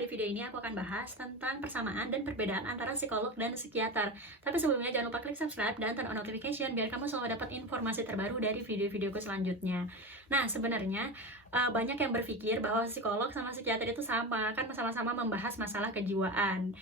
di video ini aku akan bahas tentang persamaan dan perbedaan antara psikolog dan psikiater. Tapi sebelumnya jangan lupa klik subscribe dan turn on notification biar kamu selalu dapat informasi terbaru dari video-videoku selanjutnya. Nah, sebenarnya banyak yang berpikir bahwa psikolog sama psikiater itu sama, kan sama-sama membahas masalah kejiwaan.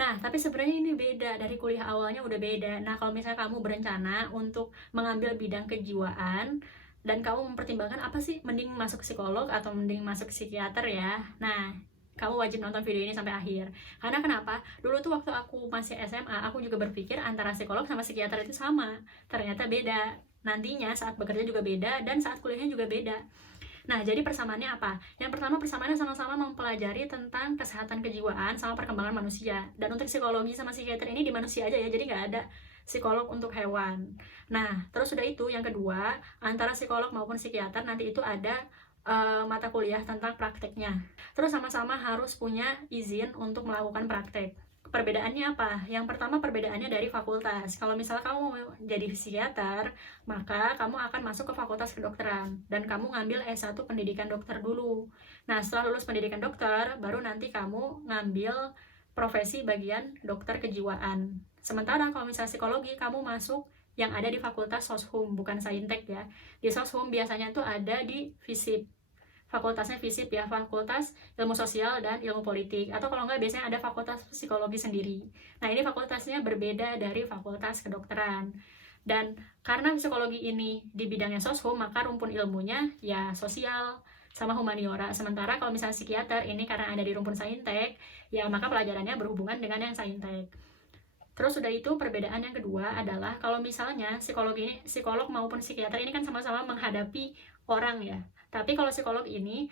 Nah, tapi sebenarnya ini beda, dari kuliah awalnya udah beda. Nah, kalau misalnya kamu berencana untuk mengambil bidang kejiwaan, dan kamu mempertimbangkan apa sih, mending masuk psikolog atau mending masuk psikiater ya. Nah, kamu wajib nonton video ini sampai akhir. Karena kenapa? Dulu tuh waktu aku masih SMA, aku juga berpikir antara psikolog sama psikiater itu sama. Ternyata beda. Nantinya saat bekerja juga beda dan saat kuliahnya juga beda. Nah, jadi persamaannya apa? Yang pertama, persamaannya sama-sama mempelajari tentang kesehatan kejiwaan sama perkembangan manusia. Dan untuk psikologi sama psikiater ini di manusia aja ya, jadi nggak ada psikolog untuk hewan. Nah, terus udah itu, yang kedua, antara psikolog maupun psikiater nanti itu ada mata kuliah tentang prakteknya. Terus sama-sama harus punya izin untuk melakukan praktek. Perbedaannya apa? Yang pertama, perbedaannya dari fakultas. Kalau misalnya kamu mau jadi psikiater, maka kamu akan masuk ke fakultas kedokteran dan kamu ngambil S1 pendidikan dokter dulu. Nah, setelah lulus pendidikan dokter, baru nanti kamu ngambil profesi bagian dokter kejiwaan. Sementara kalau misalnya psikologi, kamu masuk yang ada di fakultas Soshum, bukan Saintek ya. Di Soshum biasanya tuh ada di FISIP. Fakultasnya FISIP ya, Fakultas Ilmu Sosial dan Ilmu Politik. Atau kalau enggak, biasanya ada fakultas psikologi sendiri. Nah, ini fakultasnya berbeda dari fakultas kedokteran. Dan karena psikologi ini di bidangnya Soshum, maka rumpun ilmunya ya sosial sama humaniora. Sementara kalau misalnya psikiater ini karena ada di rumpun Saintek, ya maka pelajarannya berhubungan dengan yang Saintek. Terus udah itu, perbedaan yang kedua adalah kalau misalnya psikolog maupun psikiater ini kan sama-sama menghadapi orang ya. Tapi kalau psikolog ini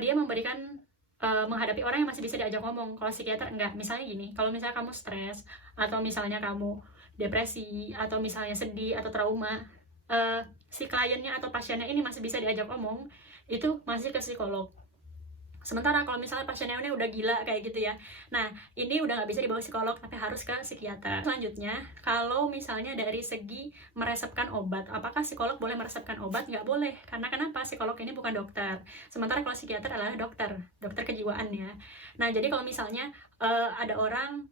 dia memberikan menghadapi orang yang masih bisa diajak ngomong. Kalau psikiater enggak. Misalnya gini, kalau misalnya kamu stres atau misalnya kamu depresi atau misalnya sedih atau trauma, si kliennya atau pasiennya ini masih bisa diajak ngomong, itu masih ke psikolog. Sementara kalau misalnya pasiennya ini udah gila kayak gitu ya, nah ini udah nggak bisa dibawa psikolog tapi harus ke psikiater. Selanjutnya, kalau misalnya dari segi meresepkan obat, apakah psikolog boleh meresepkan obat? Nggak boleh, karena kenapa? Psikolog ini bukan dokter. Sementara kalau psikiater adalah dokter kejiwaan ya. Nah, jadi kalau misalnya ada orang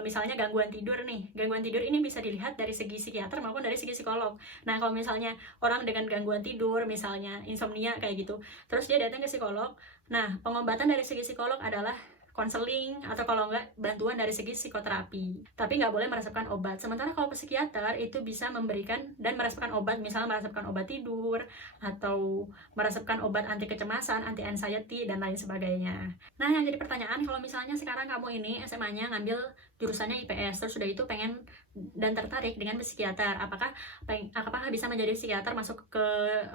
misalnya gangguan tidur nih, gangguan tidur ini bisa dilihat dari segi psikiater maupun dari segi psikolog. Nah, kalau misalnya orang dengan gangguan tidur, misalnya insomnia kayak gitu, terus dia datang ke psikolog, nah pengobatan dari segi psikolog adalah konseling atau kalau enggak bantuan dari segi psikoterapi, tapi nggak boleh meresepkan obat. Sementara kalau psikiater itu bisa memberikan dan meresepkan obat, misalnya meresepkan obat tidur atau meresepkan obat anti kecemasan, anti anxiety dan lain sebagainya. Nah, yang jadi pertanyaan, kalau misalnya sekarang kamu ini SMA-nya ngambil jurusannya IPS, terus udah itu pengen dan tertarik dengan psikiater, apakah bisa menjadi psikiater masuk ke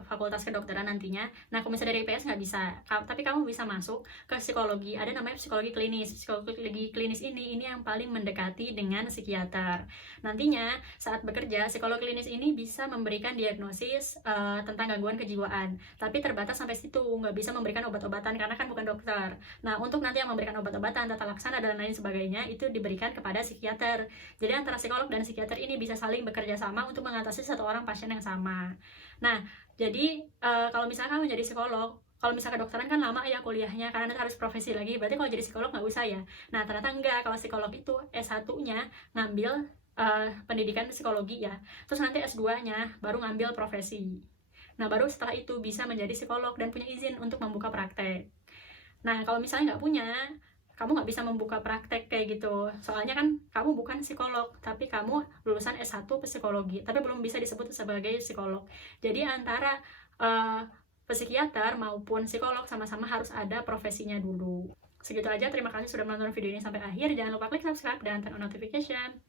fakultas kedokteran nantinya? Nah, kalau misalnya dari IPS nggak bisa, tapi kamu bisa masuk ke psikologi. Ada namanya psikologi klinis. Psikologi klinis ini yang paling mendekati dengan psikiater. Nantinya saat bekerja, psikolog klinis ini bisa memberikan diagnosis tentang gangguan kejiwaan, tapi terbatas sampai situ, nggak bisa memberikan obat-obatan karena kan bukan dokter. Nah, untuk nanti yang memberikan obat-obatan, tata laksana dan lain sebagainya itu diberikan kepada psikiater. Jadi antara psikolog dan psikiater ini bisa saling bekerja sama untuk mengatasi satu orang pasien yang sama. Nah, jadi kalau misalnya kamu jadi psikolog, kalau misalnya kedokteran kan lama ya kuliahnya karena harus profesi lagi, berarti kalau jadi psikolog nggak usah ya. Nah, ternyata enggak, kalau psikolog itu S1-nya ngambil pendidikan psikologi ya, terus nanti S2-nya baru ngambil profesi. Nah, baru setelah itu bisa menjadi psikolog dan punya izin untuk membuka praktek. Nah, kalau misalnya nggak punya, kamu nggak bisa membuka praktek kayak gitu, soalnya kan kamu bukan psikolog, tapi kamu lulusan S1 psikologi, tapi belum bisa disebut sebagai psikolog. Jadi antara psikiater maupun psikolog sama-sama harus ada profesinya dulu. Segitu aja, terima kasih sudah menonton video ini sampai akhir. Jangan lupa klik subscribe dan turn on notification.